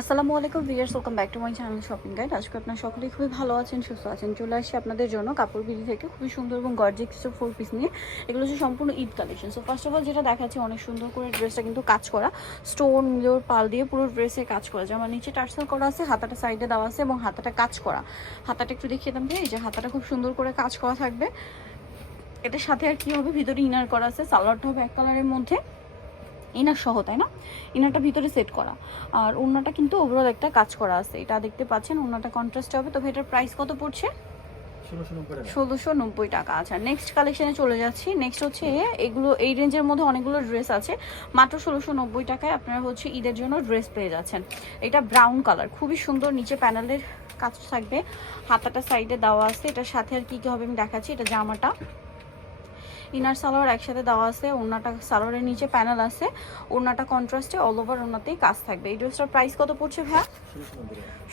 আসসালামু আলাইকুম viewers, welcome back to my channel shopping guide. আজকে আপনারা সকলেই খুবই ভালো আছেন, সুস্থ আছেন। চলে আসছি আপনাদের জন্য কাপড় বিড়ি থেকে খুবই সুন্দর এবং গর্জিয়াস কিছু 4 পিস নিয়ে। এগুলো হচ্ছে সম্পূর্ণ Eid collection. So first of all যেটা দেখাচ্ছি, অনেক সুন্দর করে ড্রেসটা কিন্তু কাজ করা, স্টোন মিলোর পাল দিয়ে পুরো ড্রেসে কাজ করা, যেমন নিচে টার্সেল করা আছে, হাতাটা সাইডে দেওয়া আছে এবং হাতাটা কাজ করা। হাতাটা একটু দেখিয়ে দিলাম, এই যে হাতাটা খুব সুন্দর করে কাজ করা থাকবে। এটার সাথে আর কি হবে, ভিতরে ইনার করা আছে, সালোয়ারটা হবে এক কালারের মধ্যে, ইনার সহ, তাই না? ইনারটা ভিতরে সেট করা, আর ওড়নাটা কিন্তু ওভারঅল একটা কাজ করা আছে, এটা দেখতে পাচ্ছেন। ওড়নাটা কন্ট্রাস্ট হবে। তবে এটার প্রাইস কত পড়ছে? 1690 টাকা। আচ্ছা, নেক্সট কালেকশনে চলে যাচ্ছি। নেক্সট হচ্ছে এগুলো, এই রেঞ্জের মধ্যে অনেকগুলো ড্রেস আছে, মাত্র 1690 টাকায় আপনারা হচ্ছে ঈদের জন্য ড্রেস পেয়ে যাচ্ছেন। এটা ব্রাউন কালার, খুবই সুন্দর, নিচে প্যানেলের কাজ থাকবে, হাতাটা সাইডে দেওয়া আছে। এটার সাথে আর কি কি হবে আমি দেখাচ্ছি। এটা জামাটা, ইনার সালোয়ার একসাথে দেওয়া আছে, ওড়নাটা সালোয়ারের নিচে প্যানেল আছে, ওড়নাটা কন্ট্রাস্টে অল ওভার ওড়নাতেই কাজ থাকবে। এই ড্রেসটার প্রাইস কত পড়ছে ভাইয়া?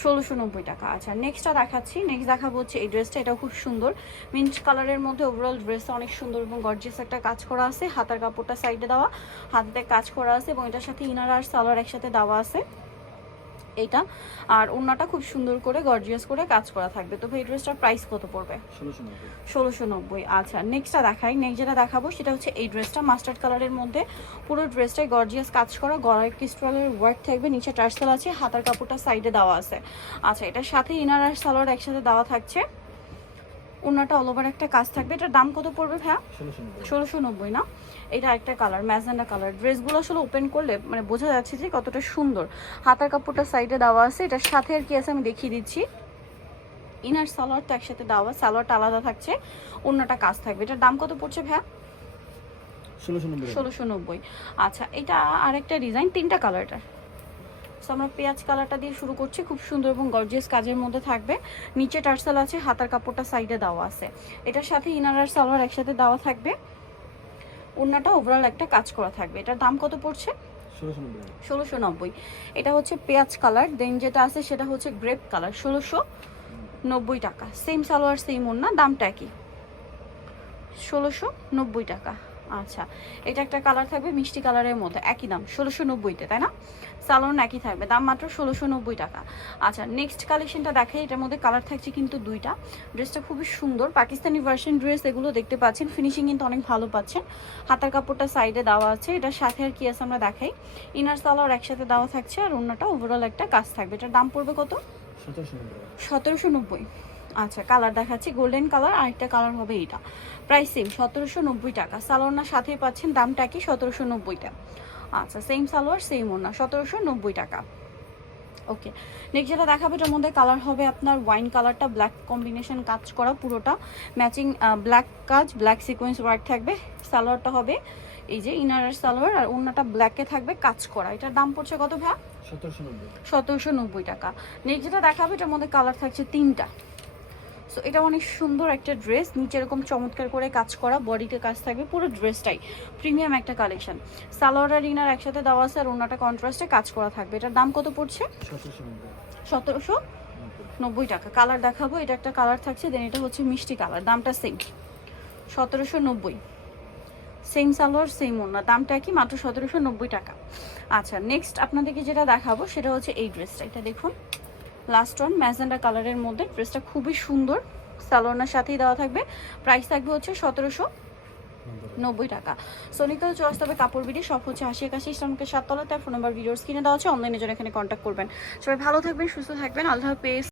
1690 টাকা। আচ্ছা, নেক্সটটা দেখাচ্ছি। নেক্সট দেখাবো হচ্ছে এই ড্রেসটা, এটা খুব সুন্দর মিন্ট কালারের মধ্যে। ওভারঅল ড্রেসটা অনেক সুন্দর এবং গর্জিয়াস একটা কাজ করা আছে, হাতার কাপড়টা সাইডে দেওয়া, হাতে কাজ করা আছে এবং এটার সাথে ইনার আর সালোয়ার একসাথে দেওয়া আছে এইটা। আর ওড়নাটা খুব সুন্দর করে গর্জিয়াস করে কাজ করা থাকবে। তো এই ড্রেসটার প্রাইস কত পড়বে? 1690। আচ্ছা, নেক্সটটা দেখাই। নেক্সট যেটা দেখাবো সেটা হচ্ছে এই ড্রেসটা, মাস্টার্ড কালারের মধ্যে, পুরো ড্রেসটাই গর্জিয়াস কাজ করা, গলায় ক্রিস্টালের ওয়ার্ক থাকবে, নিচে টার্সেল আছে, হাতার কাপড়টা সাইডে দেওয়া আছে। আচ্ছা, এটার সাথে ইনার আর সালোয়ার একসাথে দেওয়া থাকছে, ওড়নাটা অল ওভার একটা কাজ থাকবে। এটার দাম কত পড়বে ভাইয়া? 1690 না? এটা একটা কালার, ম্যাজেন্ডা কালার। ড্রেসগুলো আসলে ওপেন করলে মানে বোঝা যাচ্ছে যে কতটা সুন্দর। হাতার কাপড়টা সাইডে দেওয়া আছে, এটার সাথে আর কি আছে আমি দেখিয়ে দিচ্ছি। ইনার সালোয়ার তো একসাথে দেওয়া, সালোয়ারটা আলাদা থাকছে, ওড়নাটা কাজ থাকবে। এটার দাম কত পড়ছে ভাইয়া? 1690। আচ্ছা, এটা আরেকটা ডিজাইন, তিনটা কালার এটা। সো আমরা পেঁয়াজ কালারটা দিয়ে শুরু করছি, খুব সুন্দর এবং গর্জিয়াস কাজের মধ্যে থাকবে, নিচে টার্সেল আছে, হাতার কাপড়টা সাইডে দেওয়া আছে, এটার সাথে ইনার আর সালোয়ার একসাথে দেওয়া থাকবে, ওড়নাটা ওভারঅল একটা কাজ করা থাকবে। এটার দাম কত পড়ছে? 1690। এটা হচ্ছে পেঁয়াজ কালার, দেন যেটা আছে সেটা হচ্ছে গ্রেপ কালার, 1690 টাকা। সেম সালোয়ার সেম ওড়না, দামটা কি? 1690 টাকা। আচ্ছা, এটা একটা কালার থাকবে মিষ্টি কালারের মধ্যে, একই দাম 1690-তে, তাই না? সালোয়ার একই থাকবে, দাম মাত্র 1690 টাকা। আচ্ছা, নেক্সট কালেকশনটা দেখে। এটার মধ্যে কালার থাকছে কিন্তু দুইটা। ড্রেসটা খুবই সুন্দর, পাকিস্তানি ভার্সন ড্রেস, এগুলো দেখতে পাচ্ছেন, ফিনিশিং কিন্তু অনেক ভালো পাচ্ছেন। হাতার কাপড়টা সাইডে দেওয়া আছে, এটার সাথে আর কি আছে আমরা দেখাই। ইনার সালোয়ার একসাথে দেওয়া থাকছে, আর ওড়নাটা ওভারঅল একটা কাজ থাকবে। এটার দাম পড়বে কত? 1790। আচ্ছা, কালার দেখাচ্ছি, গোল্ডেন কালার, আরেকটা কালার হবে এটা। প্রাইস সেম, 1790 টাকা। সালোয়ার সাথেই পাচ্ছেন, দামটা কি? 1790 টাকা। আচ্ছা, সেম সালোয়ার সেম ওড়না, 1790 টাকা। ওকে, নেক্সট যেটা দেখাবো, এটার মধ্যে কালার হবে আপনার ওয়াইন কালারটা, ব্ল্যাক কম্বিনেশন কাজ করা, পুরোটা ম্যাচিং ব্ল্যাক কাজ, ব্ল্যাক সিকোয়েন্স ওয়ার্ক থাকবে। সালোয়ারটা হবে এই যে ইনার সালোয়ার, আর ওড়নাটা ব্ল্যাকে থাকবে কাজ করা। এটার দাম পড়ছে কত ভাই? 1790 টাকা। নেক্সট যেটা দেখাবো, এটার মধ্যে কালার থাকছে তিনটা। সো এটা অনেক সুন্দর একটা ড্রেস, নিচে এরকম চমৎকার করে কাজ করা, বডিতে কাজ থাকবে, পুরো ড্রেসটাই প্রিমিয়াম একটা কালেকশন। সালোয়ার আর ইনার একসাথে দেওয়া আছে, আর ওড়নাটা কন্ট্রাস্টে কাজ করা থাকবে। এটার দাম কত পড়ছে? 1790 টাকা। কালার দেখাবো, এটা একটা কালার থাকছে, দেন এটা হচ্ছে মিষ্টি কালার, দামটা সেম 1790। সেম সালোয়ার সেম ওড়না, দামটা কি? মাত্র 1790 টাকা। আচ্ছা, নেক্সট আপনাদেরকে যেটা দেখাবো সেটা হচ্ছে এই ড্রেসটা। এটা দেখুন, লাস্ট ওয়ান ম্যাজেন্ডা কালারের মধ্যে, ড্রেসটা খুবই সুন্দর, সালোয়ারের সাথেই দেওয়া থাকবে। প্রাইস থাকবে হচ্ছে 1790 টাকা। সোনিকাল চয়েস, তবে কাপড় বিডি সব হচ্ছে 80 ইসলামকে 7 তলাতে। ফোন নাম্বার ভিডিওস কিনে দেওয়া হচ্ছে, অনলাইনে জন্য এখানে কন্ট্যাক্ট করবেন। সবাই ভালো থাকবেন, সুস্থ থাকবেন, আল্লাহ হাফেজ।